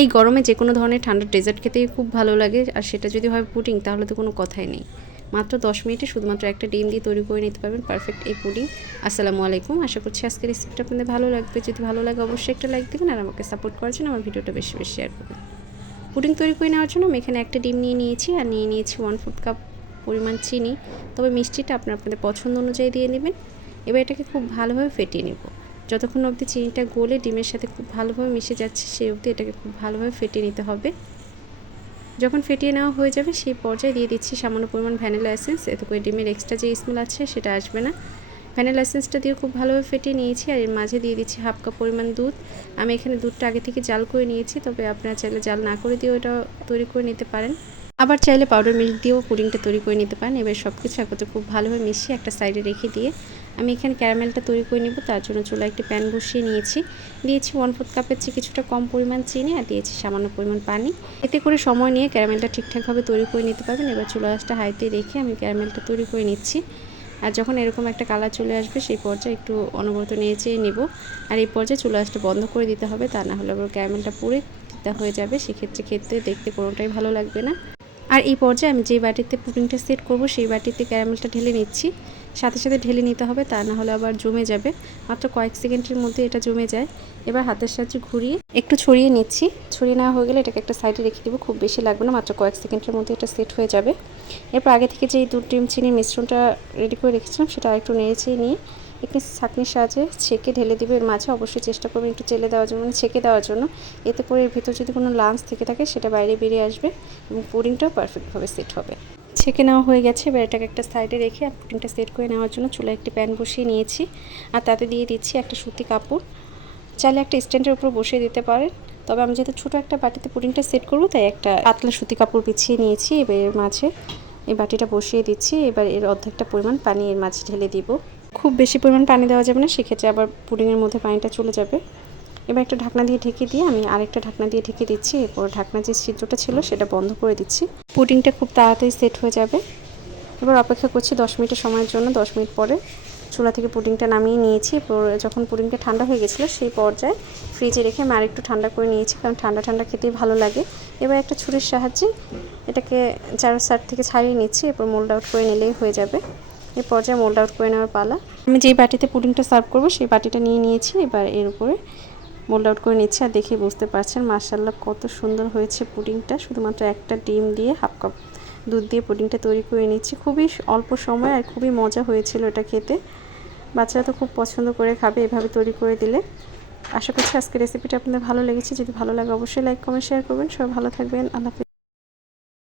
এই গরমে যে কোনো ধরনের ঠান্ডা ডেজার্ট খেতেই খুব ভালো লাগে, আর সেটা যদি হয় পুডিং, তাহলে তো কোনো কথাই নেই। মাত্র দশ মিনিটে শুধুমাত্র একটা ডিম দিয়ে তৈরি করে নিতে পারবেন পারফেক্ট এই পুডিং। আসসালামু আলাইকুম, আশা করছি আজকের রেসিপিটা আপনাদের ভালো লাগবে। যদি ভালো লাগে অবশ্যই একটা লাইক দেবেন আর আমাকে সাপোর্ট করার জন্য আমার ভিডিওটা বেশি বেশি শেয়ার করবেন। পুডিং তৈরি করে নেওয়ার জন্য আমি এখানে একটা ডিম নিয়ে নিয়েছি, আর নিয়ে নিয়েছি ওয়ান ফোর্থ কাপ পরিমাণ চিনি। তবে মিষ্টিটা আপনার আপনাদের পছন্দ অনুযায়ী দিয়ে নেবেন। এবার এটাকে খুব ভালোভাবে ফেটিয়ে নেব। যতক্ষণ অবধি চিনিটা গলে ডিমের সাথে খুব ভালোভাবে মিশে যাচ্ছে সেই অবধি এটাকে খুব ভালোভাবে ফেটিয়ে নিতে হবে। যখন ফেটিয়ে নেওয়া হয়ে যাবে, সেই পর্যায়ে দিয়ে দিচ্ছি সামান্য পরিমাণ ভ্যানিলা এসেন্স। এতে করে ডিমের এক্সট্রা যে স্মেল আছে, সেটা আসবে না। ভ্যানিলা এসেন্সটা দিয়ে খুব ভালোভাবে ফেটিয়ে নিয়েছি আর এর মাঝে দিয়ে দিচ্ছি হাফ কাপ পরিমাণ দুধ। আমি এখানে দুধটা আগে থেকে জাল করে নিয়েছি, তবে আপনারা চাইলে জাল না করে দিয়েও এটা তৈরি করে নিতে পারেন। আবার চাইলে পাউডার মিল্ক দিয়েও পুডিংটা তৈরি করে নিতে পারেন। এবার সব কিছু একত্রে খুব ভালোভাবে মিশিয়ে একটা সাইডে রেখে দিয়ে আমি এখানে ক্যারামেলটা তৈরি করে নেব। তার জন্য চুলা একটি প্যান বসিয়ে নিয়েছি। দিয়েছি ওয়ান ফোর্থ কাপের চেয়ে কিছুটা কম পরিমাণ চিনি আর দিয়েছি সামান্য পরিমাণ পানি। এতে করে সময় নিয়ে ক্যারামেলটা ঠিকঠাকভাবে তৈরি করে নিতে পারবেন। এবার চুলা আঁচটা হাইতে রেখে আমি ক্যারামেলটা তৈরি করে নিচ্ছি। আর যখন এরকম একটা কালার চলে আসবে, সেই পর্যায়ে একটু অনবরত নেড়ে নেব। আর এই পর্যায়ে চুলা আঁচটা বন্ধ করে দিতে হবে। তা না হলে আবার ক্যারামেলটা পুড়ে হয়ে যাবে। সেক্ষেত্রে খেতে দেখতে কোনোটাই ভালো লাগবে না। আর এই পর্যায়ে আমি যে বাটিতে পুডিংটা সেট করব, সেই বাটিতে ক্যারামেলটা ঢেলে নিচ্ছি। সাথে সাথে ঢেলে নিতে হবে, তা না হলে আবার জমে যাবে। মাত্র কয়েক সেকেন্ডের মধ্যে এটা জমে যায়। এবার হাতের সাহায্যে ঘুরিয়ে একটু ছড়িয়ে নিচ্ছি। ছড়িয়ে নেওয়া হয়ে গেলে এটাকে একটা সাইডে রেখে দেবো, খুব বেশি লাগবে না, মাত্র কয়েক সেকেন্ডের মধ্যে এটা সেট হয়ে যাবে। এরপর আগে থেকে যে দুধ, ডিম, চিনির মিশ্রণটা রেডি করে রেখেছিলাম, সেটা একটু নেড়েছে নিয়ে একটি ছাঁকনির সাহায্যে ছেঁকে ঢেলে দিবে। এর মাঝে অবশ্যই চেষ্টা করবেন একটু চেলে দেওয়ার জন্য মানে ছেঁকে দেওয়ার জন্য। এতে করে এর ভিতর যদি কোনো লাঞ্চ থেকে থাকে, সেটা বাইরে বেরিয়ে আসবে এবং পুডিংটাও পারফেক্টভাবে সেট হবে। ছেঁকে নেওয়া হয়ে গেছে। এবার এটাকে একটা সাইডে রেখে আর পুডিংটা সেট করে নেওয়ার জন্য চুলায় একটি প্যান বসিয়ে নিয়েছি। আর তাতে দিয়ে দিচ্ছি একটা সুতি কাপড়। চাইলে একটা স্ট্যান্ডের উপর বসিয়ে দিতে পারেন। তবে আমি যেহেতু ছোটো একটা বাটিতে পুডিংটা সেট করব, তাই একটা পাতলা সুতি কাপড় বিছিয়ে নিয়েছি। এবার এর মাঝে এই বাটিটা বসিয়ে দিচ্ছি। এবার এর অর্ধেকটা পরিমাণ পানি এর মাঝে ঢেলে দিব। খুব বেশি পরিমাণ পানি দেওয়া যাবে না, সেক্ষেত্রে আবার পুডিংয়ের মধ্যে পানিটা চলে যাবে। এবার একটা ঢাকনা দিয়ে ঢেকে দিয়ে আমি আরেকটা ঢাকনা দিয়ে ঢেকে দিচ্ছি। এরপর ঢাকনা যে ছিদ্রটা ছিল সেটা বন্ধ করে দিচ্ছি। পুডিংটা খুব তাড়াতাড়ি সেট হয়ে যাবে। এবার অপেক্ষা করছি দশ মিনিটের সময়ের জন্য। দশ মিনিট পরে চুলা থেকে পুডিংটা নামিয়ে নিয়েছি। এরপর যখন পুডিংটা ঠান্ডা হয়ে গেছিল, সেই পর্যায়ে ফ্রিজে রেখে আমি আরেকটু ঠান্ডা করে নিয়েছি, কারণ ঠান্ডা ঠান্ডা খেতেই ভালো লাগে। এবার একটা ছুরির সাহায্যে এটাকে চারো সাইড থেকে ছাড়িয়ে নিচ্ছি। এরপর মোল্ড আউট করে নিলেই হয়ে যাবে। এই পর্যায়ে মোল্ড আউট করে নেওয়ার পালা। আমি যেই বাটিতে পুডিংটা সার্ভ করব, সেই বাটিটা নিয়ে নিয়েছি। এবার এর উপরে মোল্ড আউট করে নিচ্ছি। আর দেখে বুঝতে পারছেন মার্শাল্লাহ কত সুন্দর হয়েছে পুডিংটা। শুধুমাত্র একটা ডিম দিয়ে হাফ কাপ দুধ দিয়ে পুডিংটা তৈরি করে নিচ্ছি। খুবই অল্প সময় আর খুবই মজা হয়েছিল এটা খেতে। বাচ্চারা তো খুব পছন্দ করে খাবে এভাবে তৈরি করে দিলে। আশা করছি আজকে রেসিপিটা আপনাদের ভালো লেগেছে। যদি ভালো লাগে অবশ্যই লাইক কমেন্ট শেয়ার করবেন। সবাই ভালো থাকবেন। আল্লাহ।